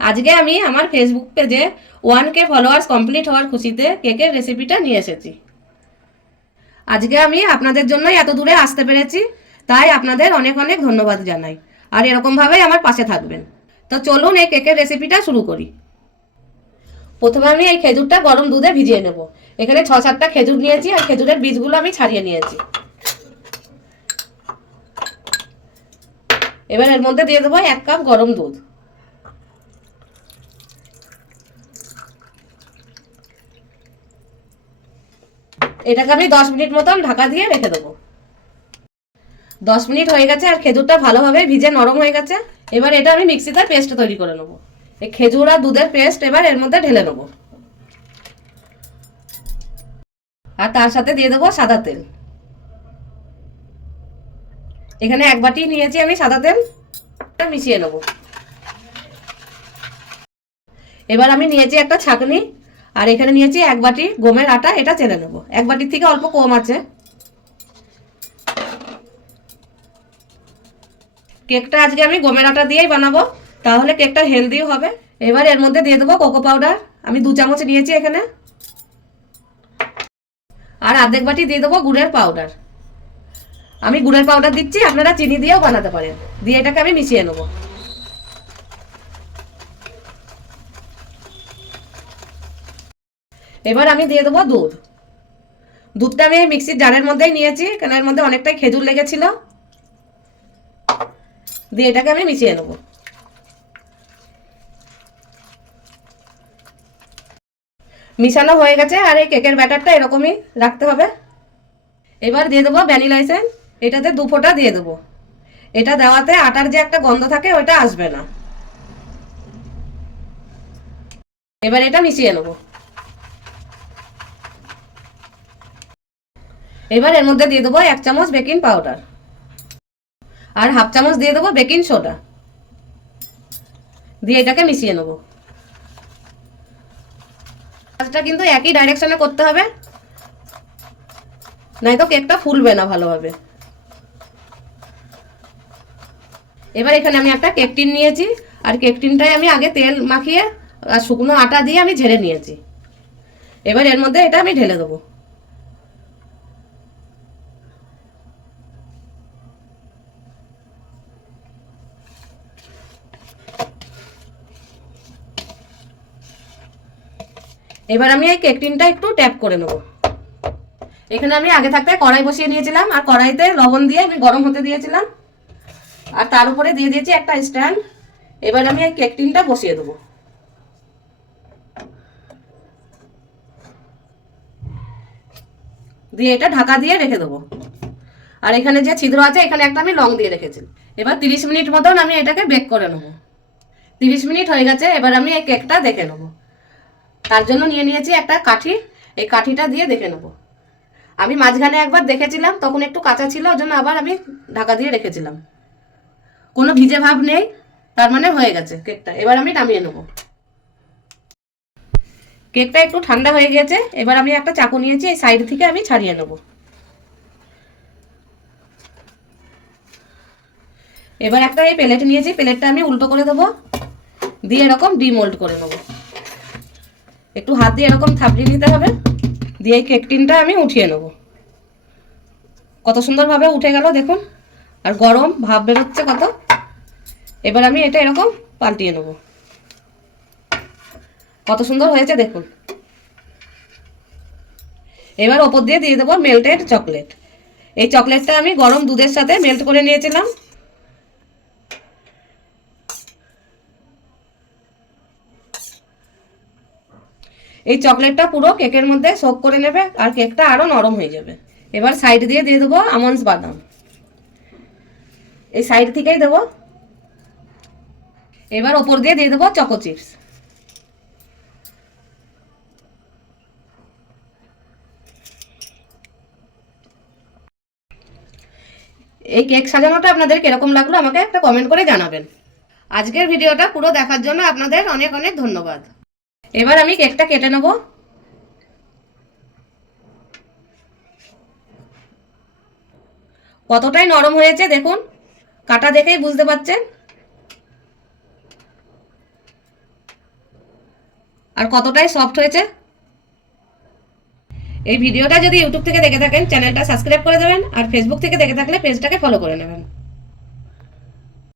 আজকে আমি আমার ফেসবুক পেজে ওয়ান কে ফলোয়ার্স কমপ্লিট হওয়ার খুশিতে কেকের রেসিপিটা নিয়ে এসেছি। আজকে আমি আপনাদের জন্যই এত দূরে আসতে পেরেছি, তাই আপনাদের অনেক অনেক ধন্যবাদ জানাই। আর এরকমভাবেই আমার পাশে থাকবেন। তো চলুন এই কেকের রেসিপিটা শুরু করি। প্রথমে আমি এই খেজুরটা গরম দুধে ভিজিয়ে নেব। এখানে ছ সাতটা খেজুর নিয়েছি, আর খেজুরের বীজগুলো আমি ছাড়িয়ে নিয়েছি। এবার এর মধ্যে দিয়ে দেবো এক কাপ গরম দুধ। এটাকে আমি দশ মিনিট মতন ঢাকা দিয়ে রেখে দেবো। দশ মিনিট হয়ে গেছে, আর খেজুরটা ভালোভাবে ভিজে নরম হয়ে গেছে। এবার এটা আমি মিক্সিতে পেস্ট তৈরি করে নেব। এই খেজুর আর দুধের পেস্ট এবার এর মধ্যে ঢেলে নেব। আর তার সাথে দিয়ে দেবো সাদা তেল। এখানে এক বাটি নিয়েছি আমি সাদা তেল মিশিয়ে নেব। এবার আমি নিয়েছি একটা ছাঁকনি। আর এখানে নিয়েছি এক বাটি গমের আটা, এটা চেলে নেব। এক বাটির থেকে অল্প কম আছে। কেকটা আজকে আমি গমের আটা দিয়েই বানাবো, তাহলে কেকটা হেলদিও হবে। এবার এর মধ্যে দিয়ে দেবো কোকো পাউডার আমি দু চামচ নিয়েছি এখানে। আর অর্ধেক বাটি দিয়ে দেবো গুড়ের পাউডার আমি গুড়ের পাউডার দিচ্ছি, আপনারা চিনি দিয়েও বানাতে পারেন। দিয়ে এটাকে আমি মিশিয়ে নেব। এবার আমি দিয়ে দেবো দুধ। দুধটা আমি মিক্সির জারের মধ্যেই নিয়েছি কেন এর মধ্যে অনেকটাই খেজুর লেগেছিল। দিয়ে এটাকে আমি মিশিয়ে নেব। মিশানো হয়ে গেছে আর এই কেকের ব্যাটারটা এরকমই রাখতে হবে। এবার দিয়ে দেবো ভ্যানিলা এসেন্স। এটাতে দু ফোঁটা দিয়ে দেবো। এটা দেওয়াতে আটার যে একটা গন্ধ থাকে ওইটা আসবে না। এবার এটা মিশিয়ে নেব। এবার এর মধ্যে দিয়ে দেবো এক চামচ বেকিং পাউডার আর হাফ চামচ দিয়ে দেবো বেকিং সোডা দিয়ে এটাকে মিশিয়ে নেব। কাজটা কিন্তু একই ডাইরেকশনে করতে হবে। নয়তো কেকটা ফুলবে না ভালোভাবে। এবার এখানে আমি একটা কেক টিন নিয়েছি। আর কেক টিনটায় আমি আগে তেল মাখিয়ে আর শুকনো আটা দিয়ে আমি ঝেড়ে নিয়েছি। এবার এর মধ্যে এটা আমি ঢেলে দেবো। এবার আমি এই কেক টিনটা একটু ট্যাপ করে নেব। এখানে আমি আগে থাকতে কড়াই বসিয়ে নিয়েছিলাম আর কড়াইতে লবণ দিয়ে আমি গরম হতে দিয়েছিলাম। আর তার উপরে দিয়ে দিয়েছি একটা স্ট্যান্ড। এবার আমি এই কেক টিনটা বসিয়ে দেবো। দিয়ে এটা ঢাকা দিয়ে রেখে দেবো। আর এখানে যে ছিদ্র আছে, এখানে একটা আমি লং দিয়ে রেখেছি। এবার তিরিশ মিনিট মতন আমি এটাকে বেক করে নেব। তিরিশ মিনিট হয়ে গেছে, এবার আমি এই কেকটা দেখে নেব। তার জন্য নিয়ে নিয়েছি একটা কাঠি। এই কাঠিটা দিয়ে দেখে নেব। আমি মাঝখানে একবার দেখেছিলাম, তখন একটু কাঁচা ছিল, ওই জন্য আবার আমি ঢাকা দিয়ে রেখেছিলাম। কোনো ভিজে ভাব নেই, তার মানে হয়ে গেছে কেকটা। এবার আমি নামিয়ে নেব। কেকটা একটু ঠান্ডা হয়ে গেছে, এবার আমি একটা চাকু নিয়েছি, এই সাইড থেকে আমি ছাড়িয়ে নেব। এবার একটা এই প্লেট নিয়েছি, প্লেটটা আমি উল্টো করে দেবো, দিয়ে এরকম ডিমোল্ড করে নেব। একটু হাত দিয়ে এরকম থাপড়িয়ে নিতে হবে। দিয়ে এই কেক টিনটা আমি উঠিয়ে নেব। কত সুন্দরভাবে উঠে গেল দেখুন। আর গরম, ভাব বেরোচ্ছে কত। এবার আমি এটা এরকম পাল্টিয়ে নেব। কত সুন্দর হয়েছে দেখুন। এবার ওপর দিয়ে দিয়ে দেবো মেল্টেড চকলেট এই চকলেটটা আমি গরম দুধের সাথে মেল্ট করে নিয়েছিলাম। এই চকলেটটা পুরো কেকের মধ্যে সোক করে নেবে আর কেকটা আরও নরম হয়ে যাবে। এবার সাইড দিয়ে দিয়ে দেবো আমন্ডস বাদাম। এই সাইড থেকেই দেবো। এবার ওপর দিয়ে দিয়ে দেবো চকো চিপস এই কেক সাজানোটা আপনাদের কীরকম লাগল আমাকে একটা কমেন্ট করে জানাবেন। আজকের ভিডিওটা পুরো দেখার জন্য আপনাদের অনেক অনেক ধন্যবাদ। এবার আমি কেকটা কেটে নেব। কতটাই নরম হয়েছে দেখুন, কাটা দেখেই বুঝতে পারছেন আর কতটাই সফট হয়েছে। এই ভিডিওটা যদি ইউটিউব থেকে দেখে থাকেন, চ্যানেলটা সাবস্ক্রাইব করে দেবেন, আর ফেসবুক থেকে দেখে থাকলে পেজটাকে ফলো করে নেবেন।